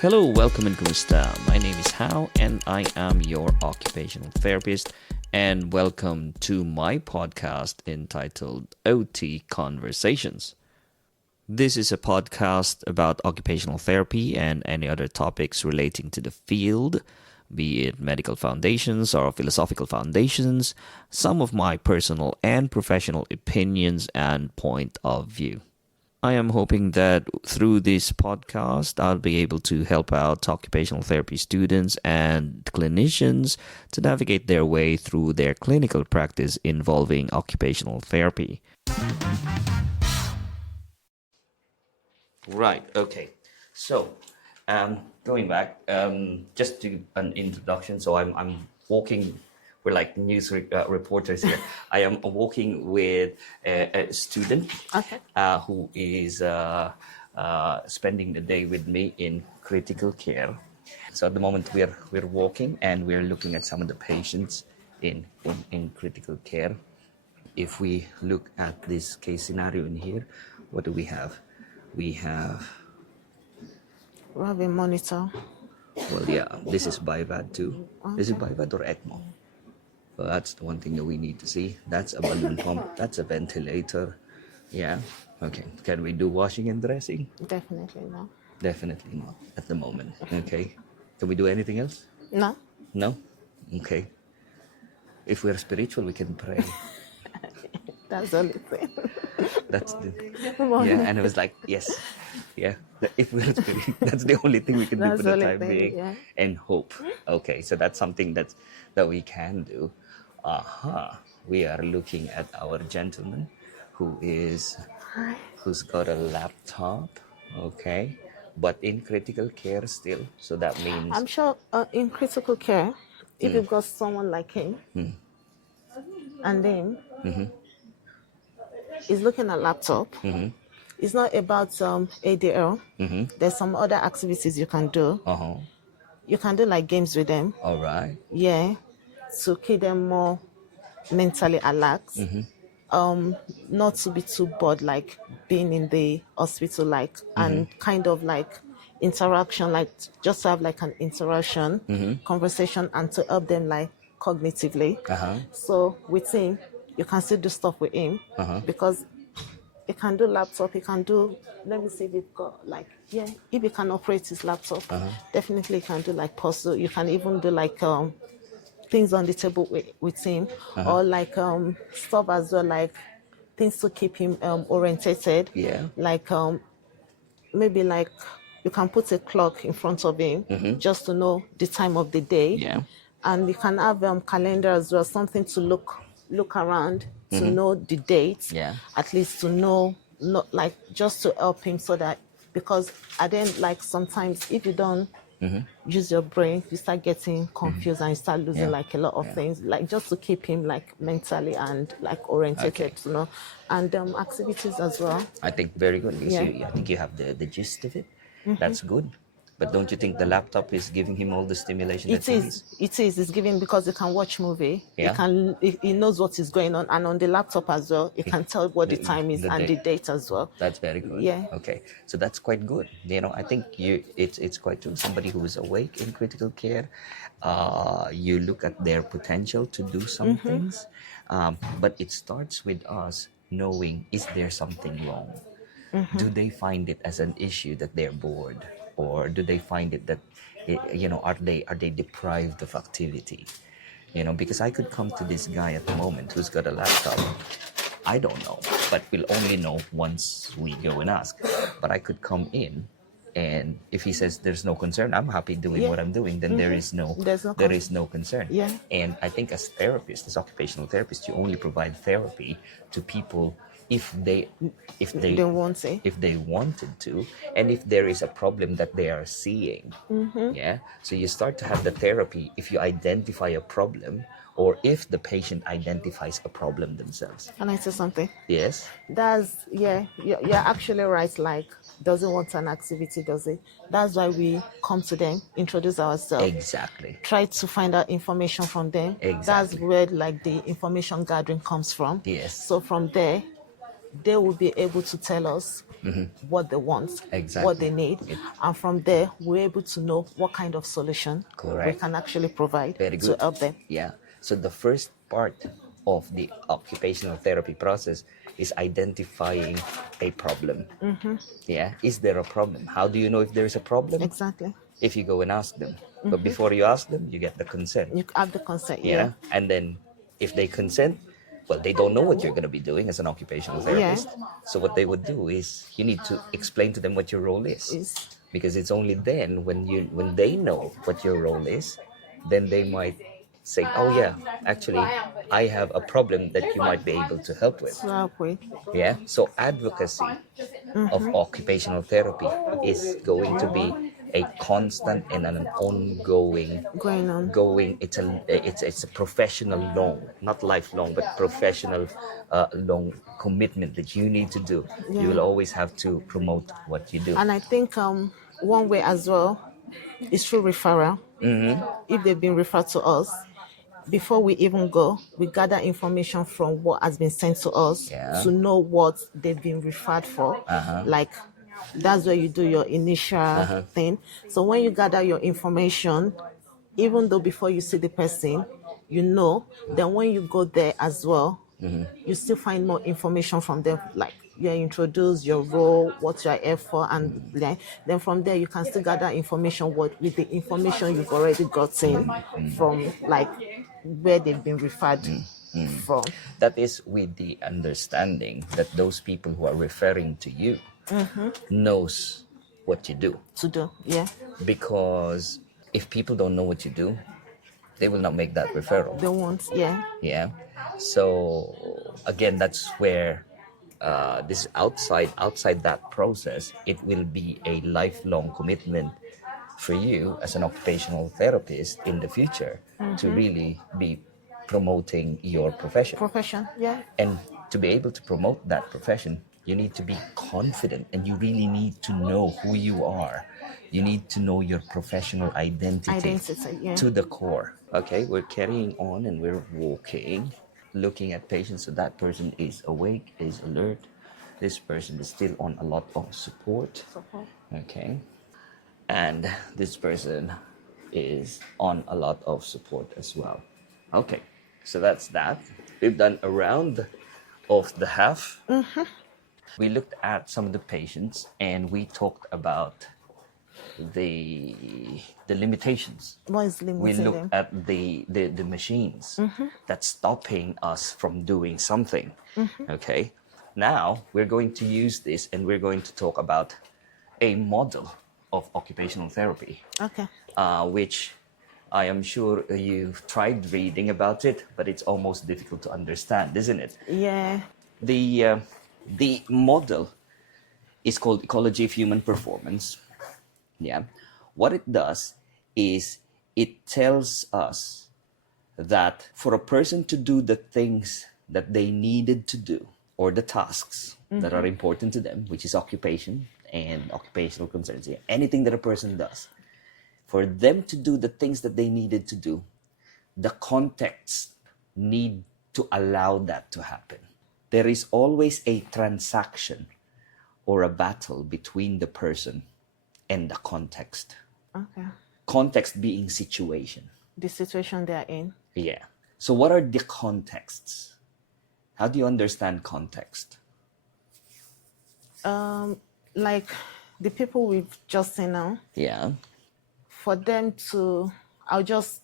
Hello, welcome and kumusta. My name is Hao and I am your occupational therapist, and welcome to my podcast entitled OT Conversations. This is a podcast about occupational therapy and any other topics relating to the field, be it medical foundations or philosophical foundations, some of my personal and professional opinions and point of view. I am hoping that through this podcast, I'll be able to help out occupational therapy students and clinicians to navigate their way through their clinical practice involving occupational therapy. Right, okay. So, going back, just to an introduction. So I'm walking. We're like news reporters here. I am walking with a student who is spending the day with me in critical care. So at the moment we're walking and we're looking at some of the patients in critical care. If we look at this case scenario in here, what do we have? We have a monitor. Well, yeah, this is BiVAD too. Is it BiVAD or ECMO? Well, that's the one thing that we need to see. That's a balloon pump. That's a ventilator. Yeah. Okay. Can we do washing and dressing? Definitely not. Definitely not at the moment. Okay. Can we do anything else? No. No? Okay. If we're spiritual, we can pray. That's the only thing. That's the yeah. And it was like, yes, yeah. If we're spiritual, that's the only thing we can do for the time being, yeah. And hope. Okay. So that's something that we can do. We are looking at our gentleman who's got a laptop, okay, but in critical care still. So that means I'm sure in critical care, if you've got someone like him, and then he's looking at laptop, it's not about ADL. There's some other activities you can do. You can do like games with them. All right. Yeah, to keep them more mentally alert. Not to be too bored, like being in the hospital, like and kind of like interaction, like just to have like an interaction, conversation, and to help them like cognitively. So with him, you can still do stuff with him because he can do laptop. He can do. Let me see if we've got like if he can operate his laptop, definitely he can do like puzzle. You can even do like things on the table with him, or like stuff as well, like things to keep him orientated. Yeah. Like maybe like you can put a clock in front of him just to know the time of the day. Yeah. And you can have calendar as well, something to look around to know the date. Yeah. At least to know, not like just to help him so that, because I didn't like sometimes if you don't use your brain, you start getting confused and you start losing like a lot of things, like just to keep him like mentally and like orientated, and activities as well. I think very good because I think you have the gist of it. That's good. But don't you think the laptop is giving him all the stimulation that he needs? It is. It's giving because he can watch movie. Yeah. He knows what is going on, and on the laptop as well, he can tell what the time is and the date as well. That's very good. Yeah. Okay. So that's quite good. I think it's quite true. Somebody who is awake in critical care, you look at their potential to do some things, but it starts with us knowing, is there something wrong? Do they find it as an issue that they're bored? Or do they find it that, are they deprived of activity? Because I could come to this guy at the moment who's got a laptop. I don't know, but we'll only know once we go and ask. But I could come in, and if he says there's no concern, I'm happy doing what I'm doing, then there is no concern. Yeah. And I think as therapists, as occupational therapists, you only provide therapy to people if they wanted to, and if there is a problem that they are seeing. So you start to have the therapy if you identify a problem, or if the patient identifies a problem themselves. Can I say something? Yes. You're actually right. Like, doesn't want an activity, does it? That's why we come to them, introduce ourselves. Exactly. Try to find out information from them. Exactly. That's where like the information gathering comes from. Yes. So from there, they will be able to tell us what they want, Exactly. what they need, and from there we're able to know what kind of solution Correct. we can actually provide Very to good. help them. Yeah. So the first part of the occupational therapy process is identifying a problem. Yeah. Is there a problem? How do you know if there is a problem? Exactly. If you go and ask them. But before you ask them, you get the consent. You have the consent, Yeah. And then if they consent, well, they don't know what you're going to be doing as an occupational therapist. So what they would do is you need to explain to them what your role is. Because it's only then when they know what your role is, then they might say, oh yeah, actually I have a problem that you might be able to help with. Yeah. So advocacy of occupational therapy is going to be a constant and an ongoing going. It's a professional long, not lifelong, but professional long commitment that you need to do. You will always have to promote what you do. And I think one way as well is through referral. If they've been referred to us, before we even go, we gather information from what has been sent to us to know what they've been referred for. Like, that's where you do your initial thing. So when you gather your information, even though before you see the person, you know, then when you go there as well, you still find more information from them, like you introduce your role, what you are here for, and then from there you can still gather information with the information you've already gotten from like where they've been referred from. That is with the understanding that those people who are referring to you knows what you do. To do, yeah. Because if people don't know what you do, they will not make that referral. They won't, yeah. Yeah. So again, that's where this outside that process, it will be a lifelong commitment for you as an occupational therapist in the future to really be promoting your profession. Yeah. And to be able to promote that profession, you need to be confident, and you really need to know who you are. You need to know your professional identity to the core. Okay, we're carrying on and we're walking, looking at patients. So that person is awake, is alert. This person is still on a lot of support. Okay. And this person is on a lot of support as well. Okay, so that's that. We've done a round of the half. We looked at some of the patients and we talked about the limitations. What is limiting We them? looked at the machines that's stopping us from doing something. Okay, now we're going to use this and we're going to talk about a model of occupational therapy. Okay. Which I am sure you've tried reading about it, but it's almost difficult to understand, isn't it? Yeah. The model is called Ecology of Human Performance. Yeah. What it does is it tells us that for a person to do the things that they needed to do, or the tasks that are important to them, which is occupation and occupational concerns, anything that a person does, for them to do the things that they needed to do, the context need to allow that to happen. There is always a transaction or a battle between the person and the context. Okay. Context being situation. The situation they're in. Yeah. So what are the contexts? How do you understand context? Like the people we've just seen now. Yeah. For them to, I'll just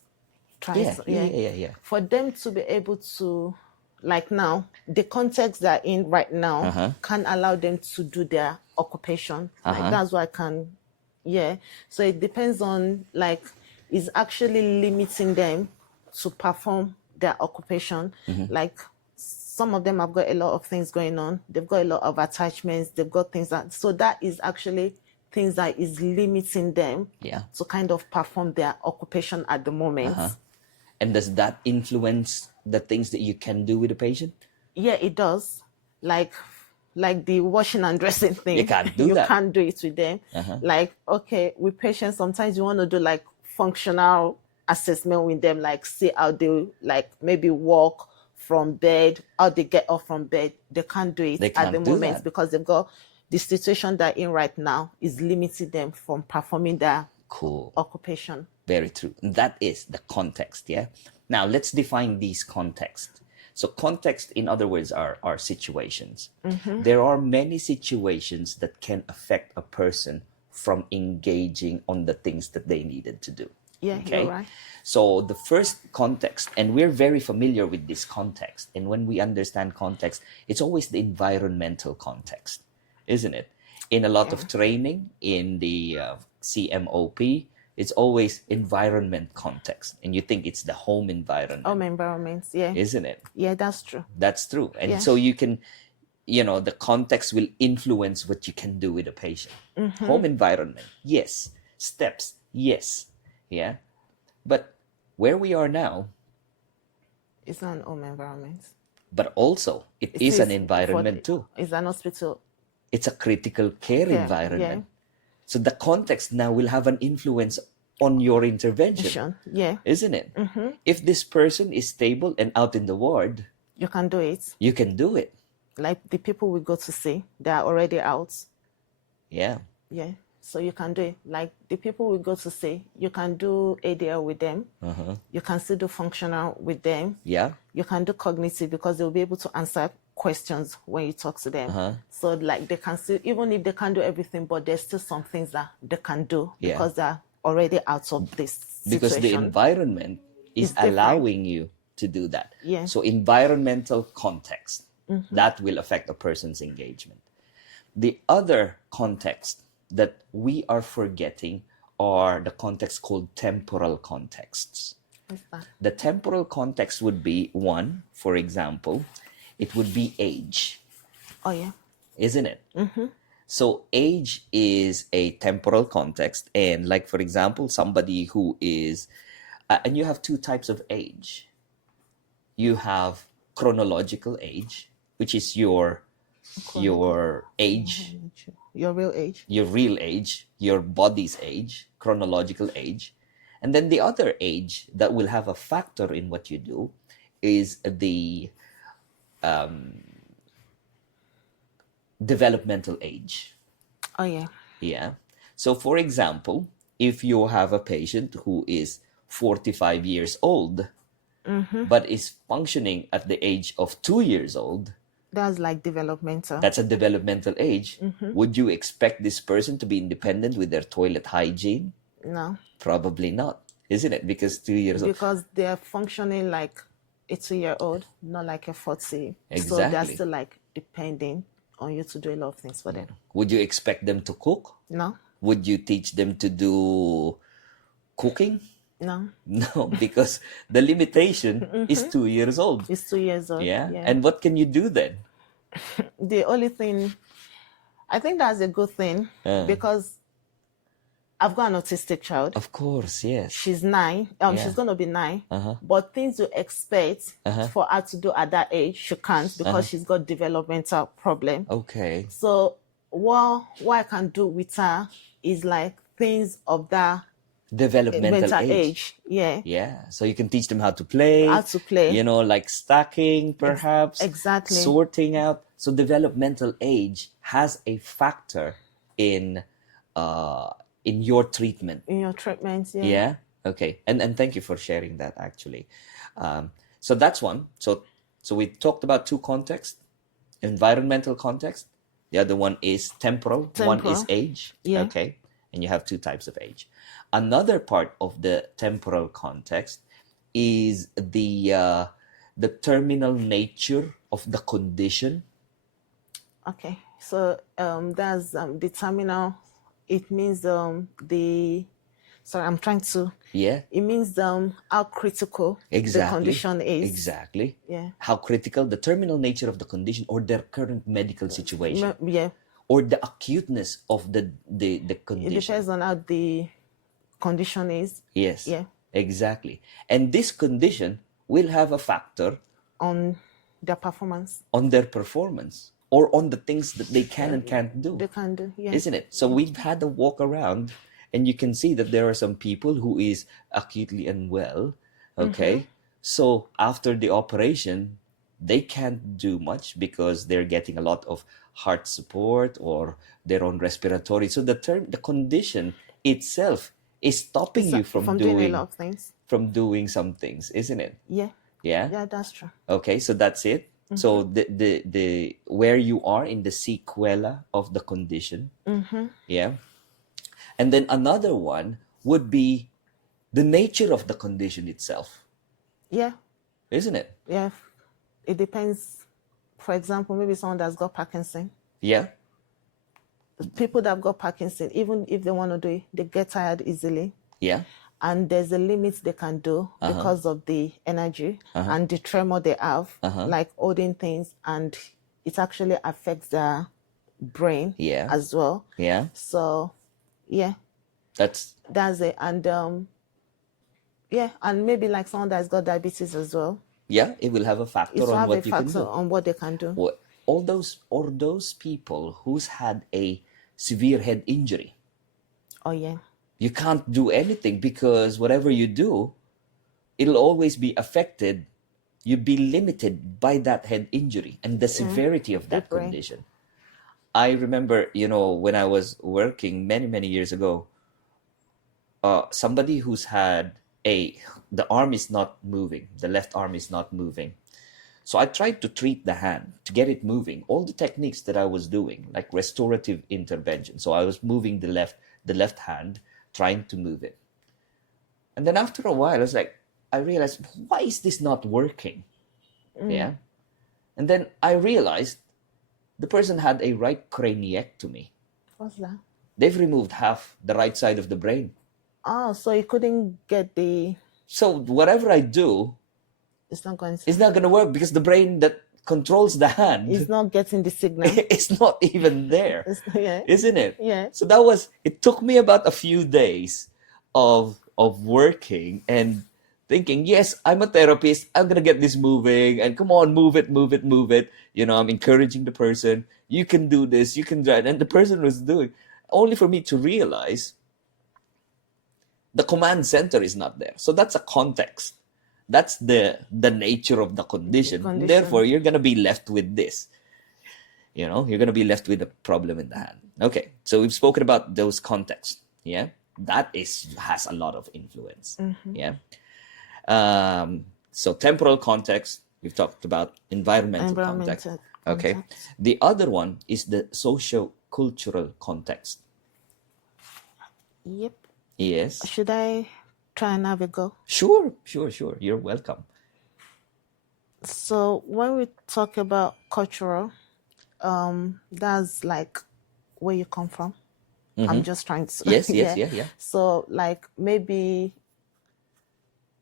try. Yeah. For them to be able to, like now, the context they're in right now can allow them to do their occupation. Like that's what I can, So it depends on, like, it's actually limiting them to perform their occupation. Like, some of them have got a lot of things going on. They've got a lot of attachments. They've got things so that is actually things that is limiting them to kind of perform their occupation at the moment. And does that influence the things that you can do with a patient? Yeah, it does. Like the washing and dressing thing. You can't do that. You can't do it with them. Like, okay, with patients, sometimes you want to do like functional assessment with them, like see how they like maybe walk from bed, how they get up from bed. They can't do it at the moment because they've got the situation they're in right now is limiting them from performing their Cool. occupation. Very true. That is the context, yeah? Now, let's define these contexts. So context, in other words, are situations. There are many situations that can affect a person from engaging on the things that they needed to do. Yeah, you're right. So the first context, and we're very familiar with this context, and when we understand context, it's always the environmental context, isn't it? In a lot of training, in the CMOP, it's always environment context, and you think it's the home environment. Home environments, yeah. Isn't it? Yeah, that's true. That's true. And so you can, the context will influence what you can do with a patient. Home environment, yes. Steps, yes. Yeah. But where we are now, it's not an home environment. But also, it is an environment too. It's an hospital. It's a critical care environment. So the context now will have an influence on your intervention. Yeah. Isn't it? If this person is stable and out in the ward, you can do it. You can do it. Like the people we go to see, they are already out. Yeah. Yeah. So you can do it. Like the people we go to see, you can do ADL with them. You can still do functional with them. Yeah. You can do cognitive because they'll be able to answer questions when you talk to them. So like they can still, even if they can't do everything, but there's still some things that they can do because they're already out of this situation. Because the environment is allowing you to do that. Yeah. So environmental context, that will affect a person's engagement. The other context that we are forgetting are the context called temporal contexts. What's that? The temporal context would be one, for example, it would be age. Oh, yeah. Isn't it? So age is a temporal context. And like, for example, somebody who is, and you have two types of age. You have chronological age, which is your age. Your real age. Your real age, your body's age, chronological age. And then the other age that will have a factor in what you do is the developmental age. Oh, yeah. Yeah. So, for example, if you have a patient who is 45 years old, but is functioning at the age of 2 years old, that's like developmental. That's a developmental age. Would you expect this person to be independent with their toilet hygiene? No. Probably not, isn't it? Because 2 years old. Because they're functioning like a 2-year-old, not like a 40. Exactly. So they're still like depending on you to do a lot of things for them. Would you expect them to cook? No. Would you teach them to do cooking? No. No, because the limitation is 2 years old. It's 2 years old. Yeah. And what can you do then? The only thing, I think that's a good thing because I've got an autistic child. Of course, yes. She's 9. She's going to be 9. But things you expect for her to do at that age, she can't because she's got developmental problem. Okay. So what I can do with her is like things of that developmental age. Yeah. So you can teach them how to play. Like stacking, perhaps. Exactly. Sorting out. So developmental age has a factor in your treatment. In your treatment, yeah. Yeah. Okay. And thank you for sharing that. Actually, so that's one. So we talked about two contexts: environmental context. The other one is temporal. One is age. Yeah. Okay. And you have two types of age. Another part of the temporal context is the terminal nature of the condition. Okay, so that's the terminal. It means Sorry, I'm trying to. Yeah. It means how critical the condition is. Exactly. Yeah. How critical the terminal nature of the condition or their current medical situation. Yeah. Or the acuteness of the condition. It depends on how the condition is. Yes. Yeah. Exactly. And this condition will have a factor on their performance. On their performance. Or on the things that they can and can't do. They can do, yeah. Isn't it? So we've had a walk around and you can see that there are some people who is acutely unwell. Okay. So after the operation, they can't do much because they're getting a lot of heart support or their own respiratory. So the condition itself is stopping It's you from doing a lot of things. from doing some things, isn't it? Yeah. Yeah. Yeah, that's true. Okay, so that's it. So the where you are in the sequela of the condition. Yeah. And then another one would be the nature of the condition itself, Yeah. isn't it? Yeah. It depends. For example, maybe someone that's got Parkinson. Yeah. People that have got Parkinson, even if they want to do it, they get tired easily. Yeah. And there's a limit they can do because of the energy and the tremor they have, like holding things, and it actually affects their brain Yeah. as well. Yeah. So, yeah, That's it. And yeah, and maybe like someone that's got diabetes as well. yeah, it will have a factor It will on have a what you can factor do. on what they can do. Well, all those people who's had a severe head injury, Oh, yeah. you can't do anything because whatever you do, it'll always be affected. You'd be limited by that head injury and the severity of that brain. condition. I remember, when I was working many, many years ago, somebody who's had the arm is not moving, the left arm is not moving. So I tried to treat the hand to get it moving. All the techniques that I was doing, like restorative intervention. So I was moving the left hand, trying to move it. And then after a while, I realized, why is this not working? Yeah. And then I realized the person had a right craniectomy. What's that? They've removed half the right side of the brain. Oh, so you couldn't get So whatever I do, it's not going to work because the brain that controls the hand it's not getting the signal. it's not even there. Yeah. Isn't it? Yeah. So it took me about a few days of working and thinking, yes, I'm a therapist, I'm gonna get this moving, and come on, move it. I'm encouraging the person, you can do this, you can do it. And the person was doing, only for me to realize the command center is not there. So that's a context. That's the nature of the condition. Therefore, you're going to be left with this. You're going to be left with a problem in the hand. Okay, so we've spoken about those contexts. Yeah, that has a lot of influence. Yeah. So temporal context, we've talked about environmental context. Okay. The other one is the socio-cultural context. Yep. Yes. Should I try and have a go? Sure. You're welcome. So when we talk about cultural, that's like where you come from. I'm just trying to. Yes. Yeah. So like maybe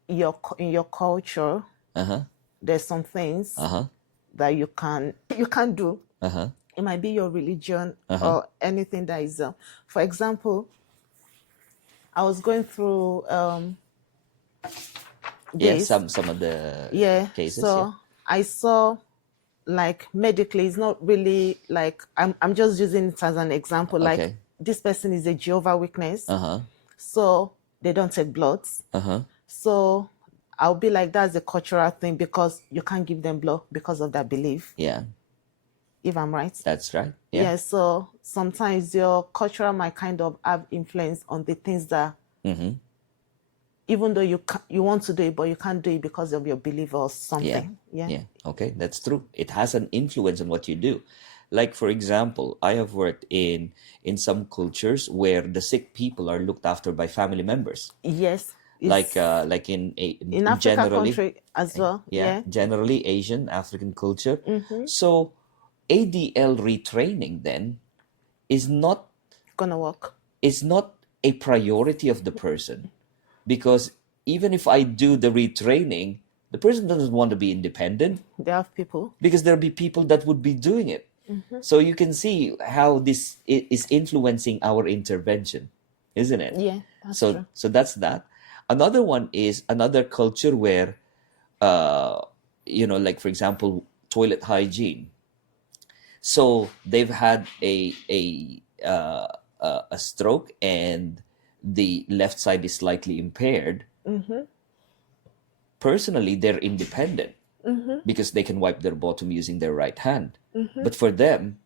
in your culture, there's some things that you can't do. It might be your religion or anything that is. For example, I was going through this. Some of the cases. So I saw like medically, it's not really like I'm just using it as an example. Like this person is a Jehovah Witness, so they don't take bloods. So I'll be like, that's a cultural thing because you can't give them blood because of that belief. Yeah. If I'm right. That's right. Yeah. So sometimes your culture might kind of have influence on the things that, even though you want to do it, but you can't do it because of your belief or something. Yeah. Okay, that's true. It has an influence on what you do. Like, for example, I have worked in some cultures where the sick people are looked after by family members. Yes. Like in African generally, country as well. Yeah. Generally Asian, African culture. So ADL retraining then is not gonna work. It's not a priority of the person, because even if I do the retraining, the person doesn't want to be independent. They have people. Because there'll be people that would be doing it. So you can see how this is influencing our intervention, isn't it? Yeah, that's true. So that's that. Another one is another culture where, like for example, toilet hygiene. So they've had a stroke and the left side is slightly impaired. Personally, they're independent. because they can wipe their bottom using their right hand. But for them,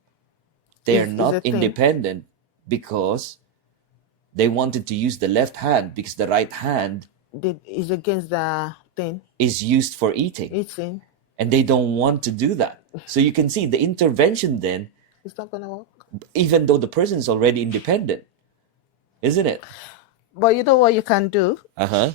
they're Is a not thing. independent because they wanted to use the left hand because the right hand Is against the thing. is used for eating. Eating. And they don't want to do that. So you can see the intervention then, It's not gonna work. even though the person is already independent, isn't it? But you know what you can do Uh-huh.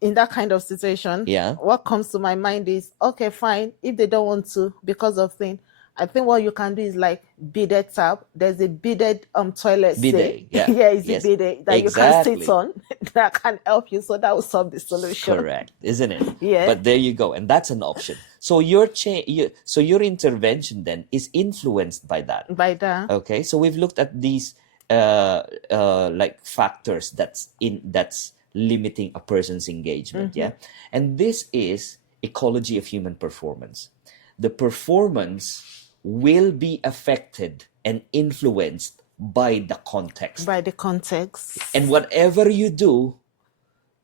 in that kind of situation? Yeah. What comes to my mind is, okay, fine. If they don't want to because of thing, I think what you can do is like bidet tap. There's a bidet toilet Bidet, seat. yeah. Yeah, it's Yes. a bidet that you Exactly. can sit on that can help you. So that will solve the solution. Correct, isn't it? Yeah. But there you go, and that's an option. So your your intervention then is influenced by that. By that. Okay, so we've looked at these like factors that's limiting a person's engagement. Yeah, and this is ecology of human performance. The performance will be affected and influenced by the context. By the context. And whatever you do,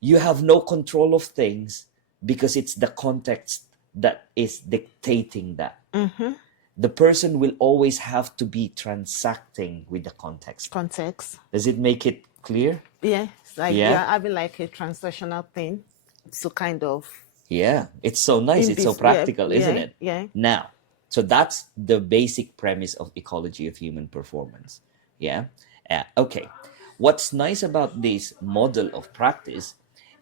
you have no control of things because it's the context that is dictating that. The person will always have to be transacting with the context. Context. Does it make it clear? Yeah. It's like Yeah. you're having like a transactional thing to kind of Yeah, it's so nice. It's so practical, isn't it? Yeah. Now, so that's the basic premise of ecology of human performance. Yeah. Okay. What's nice about this model of practice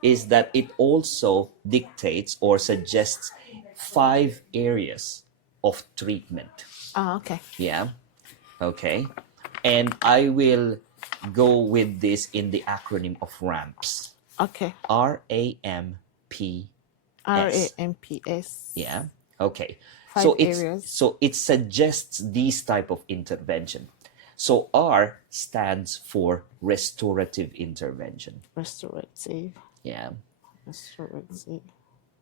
is that it also dictates or suggests 5 areas of treatment. Oh, okay. Yeah. Okay. And I will go with this in the acronym of RAMPS. Okay. RAMP. RAMPS. Yeah. Okay. 5 so areas. so it suggests these type of intervention. So R stands for restorative intervention. Restorative. Yeah. Restorative.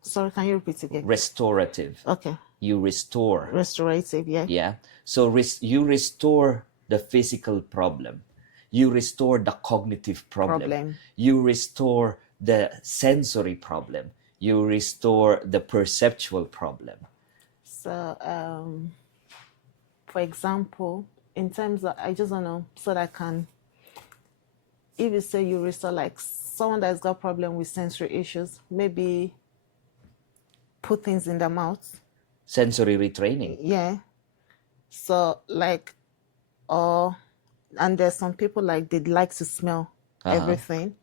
Sorry, can you repeat again? Restorative. Okay. You restore. Restorative, yeah. Yeah. So you restore the physical problem. You restore the cognitive problem. You restore the sensory problem. You restore the perceptual problem. So, for example, in terms of, I just want to, so that I can, if you say you restore like someone that's got problem with sensory issues, maybe put things in their mouth. Sensory retraining. Yeah. So like, and there's some people like they like to smell everything.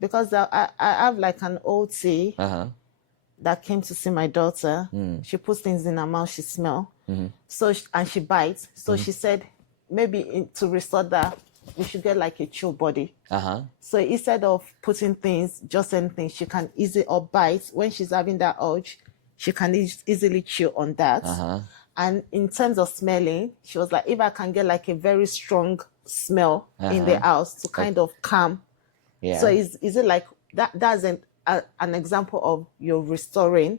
Because I have like an OT that came to see my daughter. She puts things in her mouth, she smell. So and she bites. So she said maybe to restore that, we should get like a chew body. So instead of putting things, just anything, she can easily or bite when she's having that urge. She can easily chew on that. And in terms of smelling, she was like, if I can get like a very strong smell in the house to kind of calm. Yeah. So is it like that? That's an example of you're restoring.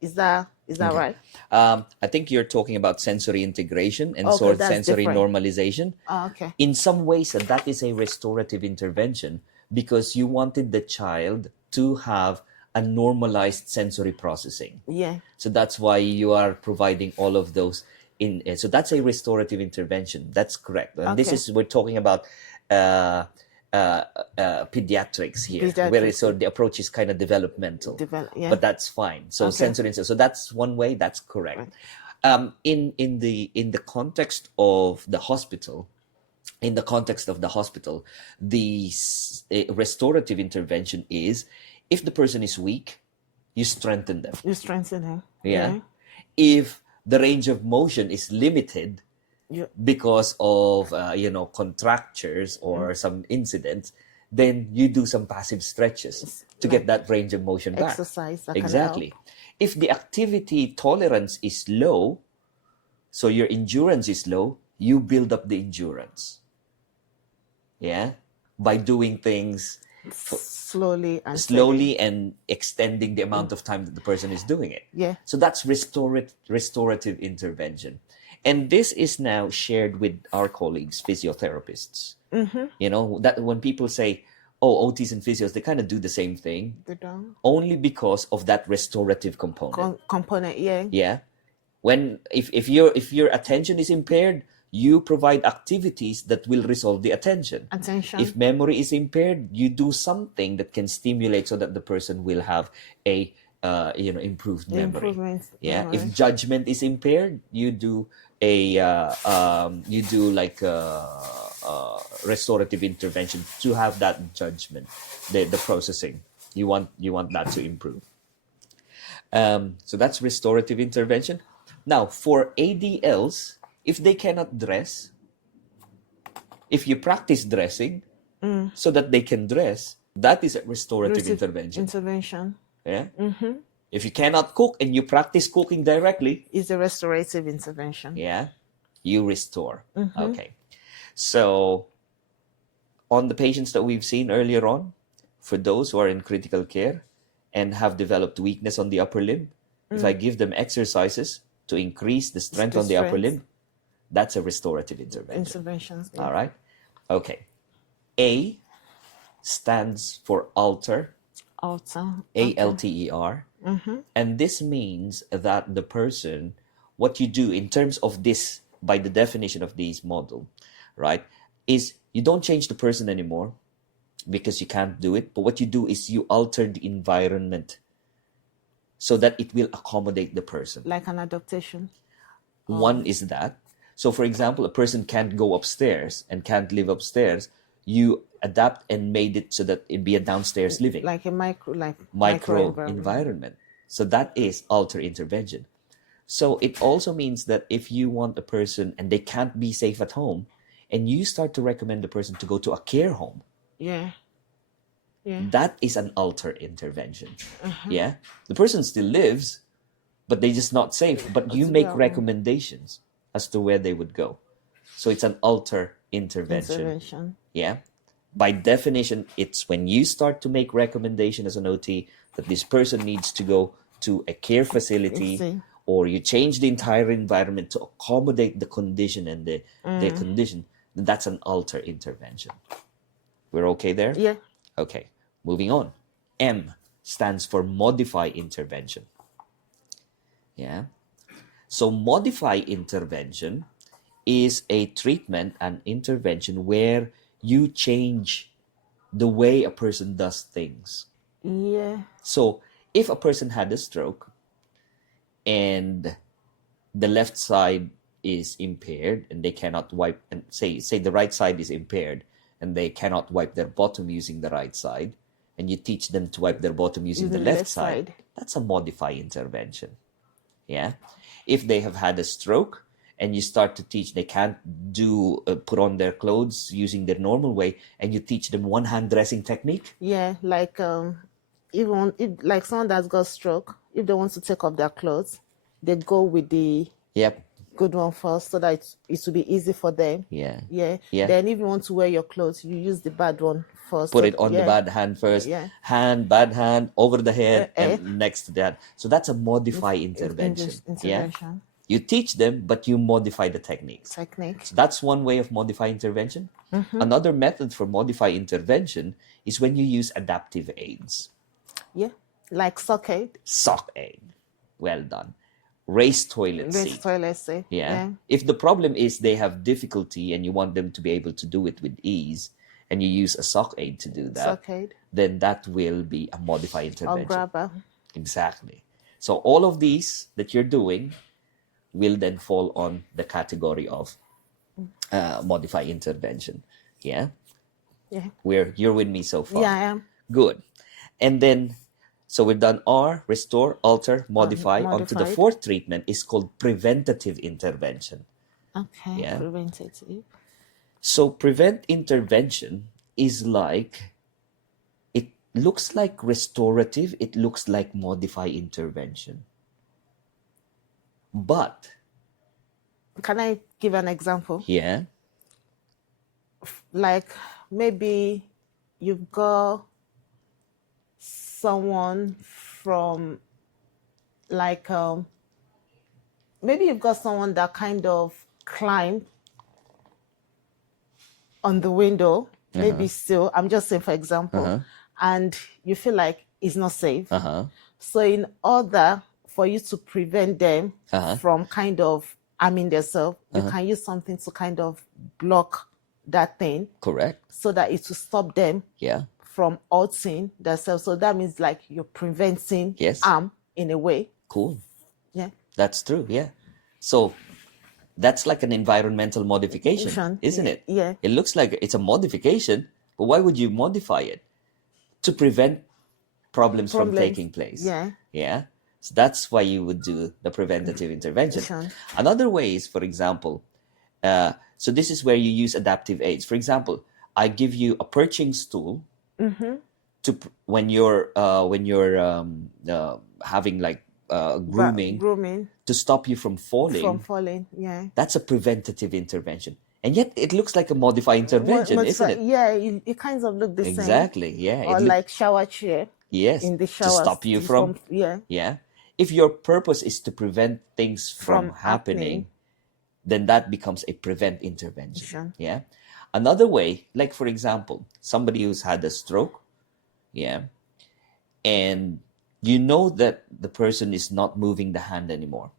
Is that right? I think you're talking about sensory integration and sort of sensory normalization. Okay. In some ways, that is a restorative intervention because you wanted the child to have a normalized sensory processing. Yeah. So that's why you are providing all of those in. So that's a restorative intervention. That's correct. And this is, we're talking about pediatrics here, where so the approach is kind of developmental, but that's fine. So sensory, so that's one way. That's correct. In the context of the hospital, the restorative intervention is if the person is weak, you strengthen them. You strengthen them. Yeah. If the range of motion is limited because of contractures or some incidents, then you do some passive stretches to get that range of motion back. Exercise. Exactly. If the activity tolerance is low, so your endurance is low, you build up the endurance. Yeah, by doing things slowly and extending the amount of time that the person is doing it. Yeah. So that's restorative intervention. And this is now shared with our colleagues, physiotherapists. That when people say, OTs and physios, they kind of do the same thing, The down only because of that restorative component. component, yeah. Yeah. When if your attention is impaired, you provide activities that will resolve the attention. If memory is impaired, you do something that can stimulate so that the person will have a improved memory. Yeah. Memory. If judgment is impaired, you do like restorative intervention to have that judgment, the processing. You want that to improve. So that's restorative intervention. Now, for ADLs, if they cannot dress, if you practice dressing so that they can dress, that is a restorative intervention. Yeah. If you cannot cook and you practice cooking directly, Is a restorative intervention. yeah, you restore. Okay. So on the patients that we've seen earlier on, for those who are in critical care and have developed weakness on the upper limb, if I give them exercises to increase the strength on the upper limb, that's a restorative intervention. Yeah. All right. Okay. A stands for alter. ALTER. And this means that the person, what you do in terms of this, by the definition of this model, right, is you don't change the person anymore because you can't do it. But what you do is you alter the environment so that it will accommodate the person. Like an adaptation. One is that. So, for example, a person can't go upstairs and can't live upstairs. You adapt and made it so that it be a downstairs living. Like a micro environment. So that is alter intervention. So it also means that if you want a person and they can't be safe at home, and you start to recommend the person to go to a care home, that is an alter intervention. Yeah, the person still lives, but they're just not safe. But you make recommendations as to where they would go. So it's an alter intervention. Yeah. By definition, it's when you start to make recommendation as an OT that this person needs to go to a care facility, or you change the entire environment to accommodate the condition and the condition, that's an alter intervention. We're okay there? Yeah. Okay, moving on. M stands for modify intervention. Yeah. So modify intervention is a treatment and intervention where you change the way a person does things. Yeah. So if a person had a stroke and the left side is impaired and they cannot wipe, and say the right side is impaired and they cannot wipe their bottom using the right side, and you teach them to wipe their bottom using the left side, that's a modify intervention. Yeah. If they have had a stroke and you start to teach, they can't do put on their clothes using their normal way, and you teach them one hand dressing technique. Yeah, like even if like someone that's got stroke, if they want to take off their clothes, they go with the good one first so that it will be easy for them. Yeah. Then if you want to wear your clothes, you use the bad one first. Put it on the bad hand first. Bad hand over the head and next to that. So that's a modify intervention. Yeah. You teach them, but you modify the techniques. So that's one way of modify intervention. Another method for modify intervention is when you use adaptive aids. Yeah, like sock aid. Sock aid. Well done. Raised toilet seat. Yeah. If the problem is they have difficulty and you want them to be able to do it with ease, and you use a sock aid to do that, then that will be a modify intervention. Or grabber. Exactly. So all of these that you're doing will then fall on the category of modify intervention. Yeah? Yeah. You're with me so far? Yeah, I am. Good. And then, so we've done R, restore, alter, modify. On to the fourth treatment is called preventative intervention. Okay, yeah. Preventative. So prevent intervention is like, it looks like restorative, it looks like modify intervention. But can I give an example? Yeah. Like maybe you've got someone from like maybe you've got someone that kind of climbed on the window maybe still, I'm just saying for example, and you feel like it's not safe. So in order for you to prevent them from kind of harming themselves, you can use something to kind of block that thing. Correct. So that it will stop them from hurting themselves. So that means like you're preventing harm in a way. Cool. Yeah. That's true. Yeah. So that's like an environmental modification, isn't it? Yeah. It looks like it's a modification, but why would you modify it? To prevent problems from taking place. Yeah. Yeah. So that's why you would do the preventative intervention. Another way is, for example, so this is where you use adaptive aids. For example, I give you a perching stool to when you're having like grooming to stop you from falling. From falling, yeah. That's a preventative intervention. And yet it looks like a modified intervention, isn't it? Yeah, it kind of looks the same. Exactly, yeah. Or like shower chair. Yes, in the shower. To stop you from yeah. If your purpose is to prevent things from happening, then that becomes a prevent intervention. Yeah. Another way, like for example, somebody who's had a stroke, and you know that the person is not moving the hand anymore.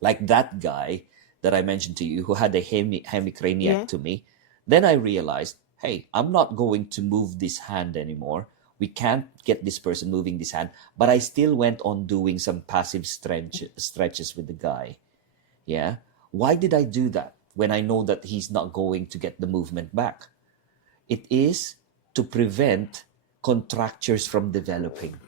Like that guy that I mentioned to you who had a hemicraniectomy. Then I realized, hey, I'm not going to move this hand anymore. We can't get this person moving this hand. But I still went on doing some passive stretches with the guy. Yeah. Why did I do that when I know that he's not going to get the movement back? It is to prevent contractures from developing.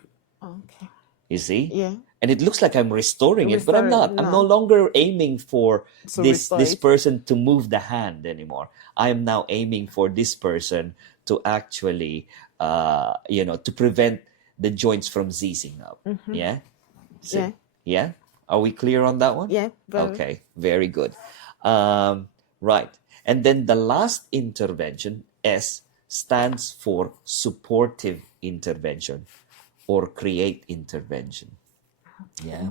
Okay. You see? Yeah. And it looks like I'm restoring it, but I'm not. No. I'm no longer aiming for this person to move the hand anymore. I am now aiming for this person to actually, to prevent the joints from seizing up. Yeah? See? Yeah? Are we clear on that one? Yeah. Okay, very good. Right. And then the last intervention, S, stands for supportive intervention or create intervention. Yeah.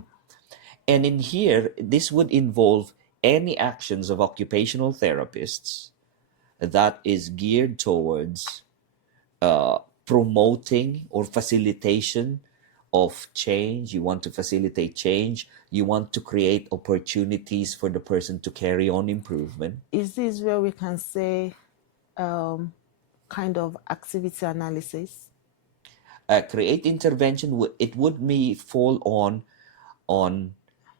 And in here, this would involve any actions of occupational therapists that is geared towards promoting or facilitation of change. You want to facilitate change. You want to create opportunities for the person to carry on improvement. Is this where we can say kind of activity analysis? Create intervention, it would fall on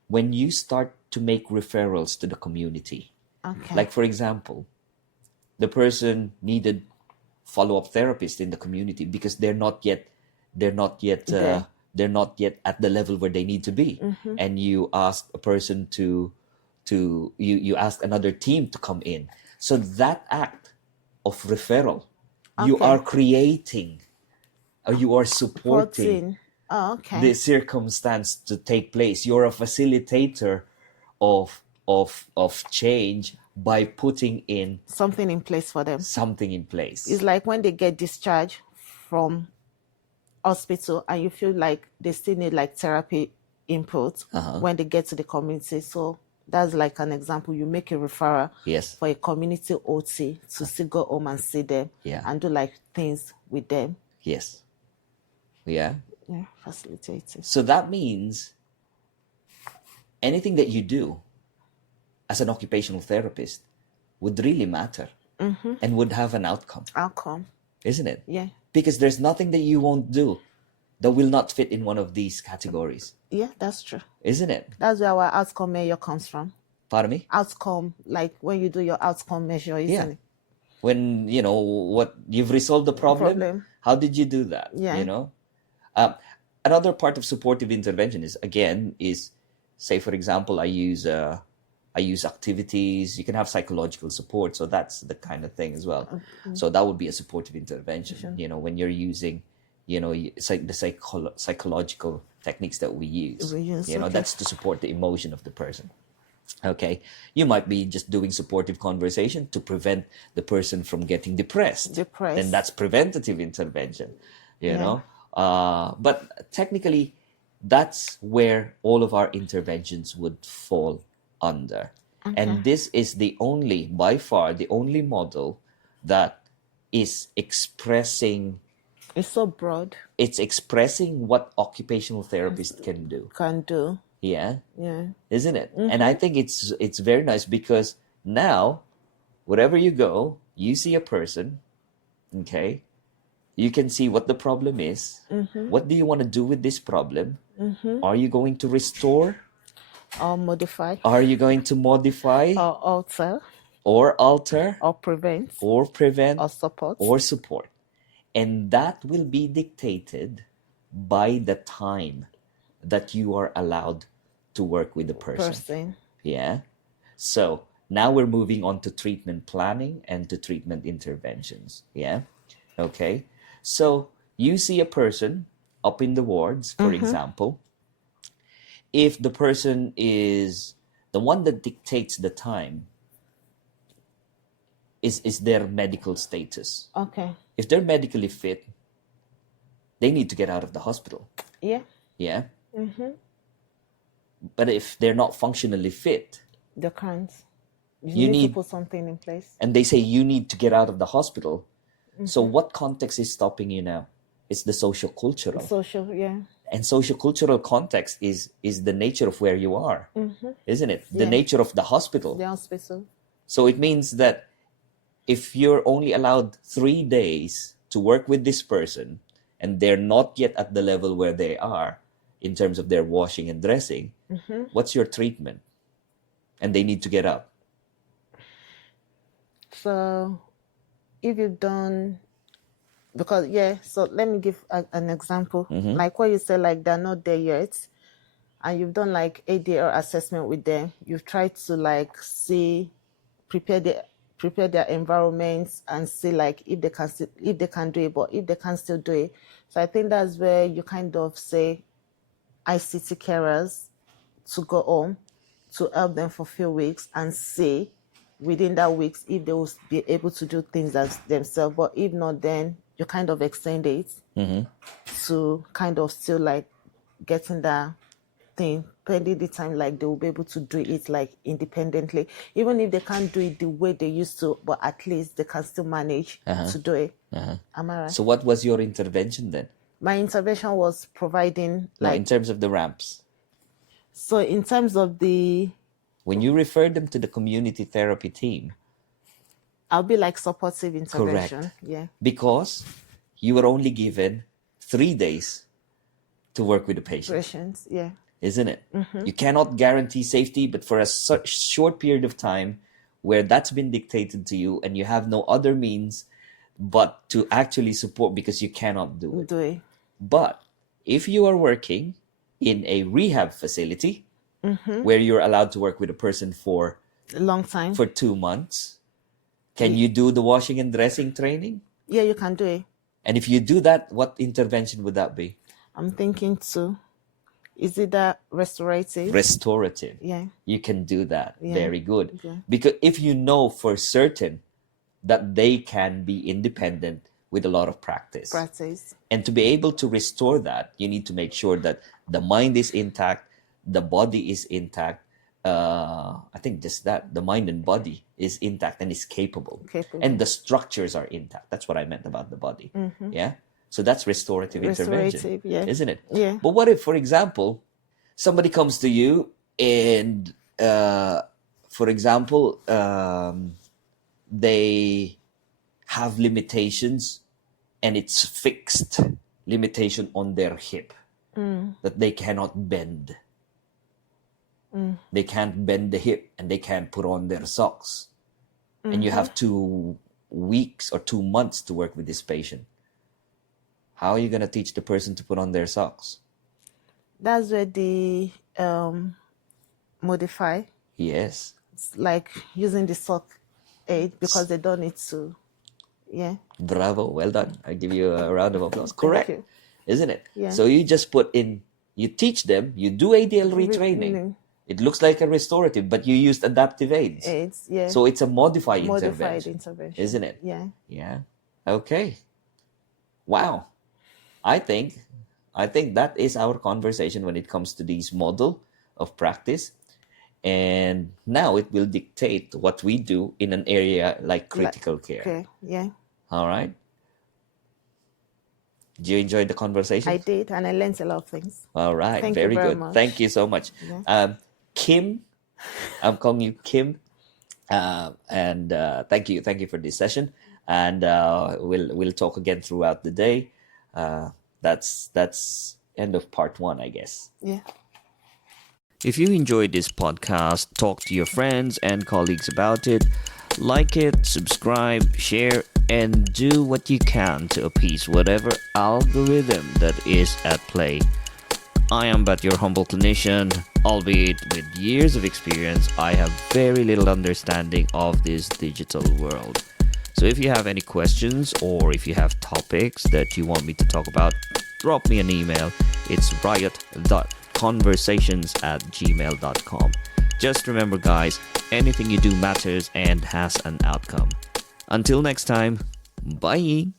when you start to make referrals to the community. Okay. Like for example, the person needed follow-up therapist in the community because they're not yet at the level where they need to be. And you ask a person you ask another team to come in. So that act of referral, you are creating, or you are supporting the circumstance to take place. You're a facilitator of change by putting in something in place for them. Something in place. It's like when they get discharged from hospital and you feel like they still need like therapy input when they get to the community. So that's like an example. You make a referral for a community OT to still go home and see them and do like things with them. Yes. Yeah. Yeah, facilitating. So that means anything that you do as an occupational therapist would really matter and would have an outcome. Isn't it? Yeah. Because there's nothing that you won't do that will not fit in one of these categories. Yeah, that's true. Isn't it? That's where our outcome measure comes from. Pardon me? Outcome, like when you do your outcome measure, isn't it? When, what you've resolved the problem. How did you do that? Yeah. Another part of supportive intervention is say, for example, I use activities. You can have psychological support. So that's the kind of thing as well. So that would be a supportive intervention, when you're using, the psychological techniques that we use. That's to support the emotion of the person. Okay. You might be just doing supportive conversation to prevent the person from getting depressed. Then that's preventative intervention, you know. But technically, that's where all of our interventions would fall under. And this is by far the only model that is expressing, It's so broad. it's expressing what occupational therapist can do. Can do. Yeah, Yeah. isn't it? And I think it's very nice because now, wherever you go, you see a person, okay? You can see what the problem is. What do you want to do with this problem? Are you going to restore? Or modify. Are you going to modify? Or alter. Or alter? Or prevent. Or prevent? Or support. Or support. And that will be dictated by the time that you are allowed to work with the person. Yeah. So now we're moving on to treatment planning and to treatment interventions. Yeah. Okay. So you see a person up in the wards, for example. If the person is the one that dictates the time is their medical status. Okay. If they're medically fit, they need to get out of the hospital. Yeah. Yeah. But if they're not functionally fit, they can't. You need to put something in place. And they say you need to get out of the hospital. So what context is stopping you now? It's the social cultural. Social, yeah. And social cultural context is the nature of where you are, isn't it? The nature of the hospital. The hospital. So it means that if you're only allowed 3 days to work with this person and they're not yet at the level where they are in terms of their washing and dressing, what's your treatment? And they need to get up. So if you've done, because so let me give an example. Like what you said, like they're not there yet, and you've done like ADL assessment with them. You've tried to like prepare their environments and see like if they can do it, but if they can still do it. So I think that's where you kind of say ICT carers to go home to help them for a few weeks and see within that weeks if they will be able to do things as themselves. But if not, then you kind of extend it to kind of still like getting that thing, pending the time like they will be able to do it like independently. Even if they can't do it the way they used to, but at least they can still manage to do it. Am I right? So what was your intervention then? My intervention was providing No, in terms of the ramps. So in terms of when you refer them to the community therapy team, I'll be like supportive intervention. Correct. Yeah. Because you were only given 3 days to work with the patient. Patients, yeah. Isn't it? You cannot guarantee safety, but for a short period of time where that's been dictated to you and you have no other means but to actually support because you cannot do it. But if you are working in a rehab facility where you're allowed to work with a person for a long time, for 2 months, can you do the washing and dressing training? Yeah, you can do it. And if you do that, what intervention would that be? I'm thinking too. Is it that restorative? Restorative. Yeah. You can do that. Yeah. Very good. Yeah. Because if you know for certain that they can be independent with a lot of practice. And to be able to restore that, you need to make sure that the mind is intact, the body is intact. I think just that, the mind and body is intact and is capable. And the structures are intact. That's what I meant about the body. Yeah. So that's restorative intervention, isn't it? Yeah. But what if, for example, somebody comes to you and, for example, they have limitations and it's fixed limitation on their hip that they cannot bend. They can't bend the hip and they can't put on their socks. And you have 2 weeks or 2 months to work with this patient. How are you going to teach the person to put on their socks? That's where the modify. Yes. It's like using the sock aid because they don't need to. Yeah. Bravo. Well done. I give you a round of applause. Correct. Isn't it? Yeah. So you just put in, you teach them, you do ADL retraining. It looks like a restorative, but you used adaptive aids. Yeah. So it's a modified intervention, isn't it? Yeah. Yeah. Okay. Wow. I think that is our conversation when it comes to this model of practice. And now it will dictate what we do in an area like critical care. Okay. Yeah. All right. Did you enjoy the conversation? I did, and I learned a lot of things. All right. Thank you Very very good. much. Thank you so much. Yeah. Kim, I'm calling you Kim. And thank you for this session. And we'll talk again throughout the day. That's end of part 1, I guess. Yeah. If you enjoyed this podcast, talk to your friends and colleagues about it. Like it, subscribe, share, and do what you can to appease whatever algorithm that is at play. I am but your humble clinician, albeit with years of experience, I have very little understanding of this digital world. So if you have any questions or if you have topics that you want me to talk about, drop me an email. It's riot.conversations@gmail.com. Just remember, guys, anything you do matters and has an outcome. Until next time, bye.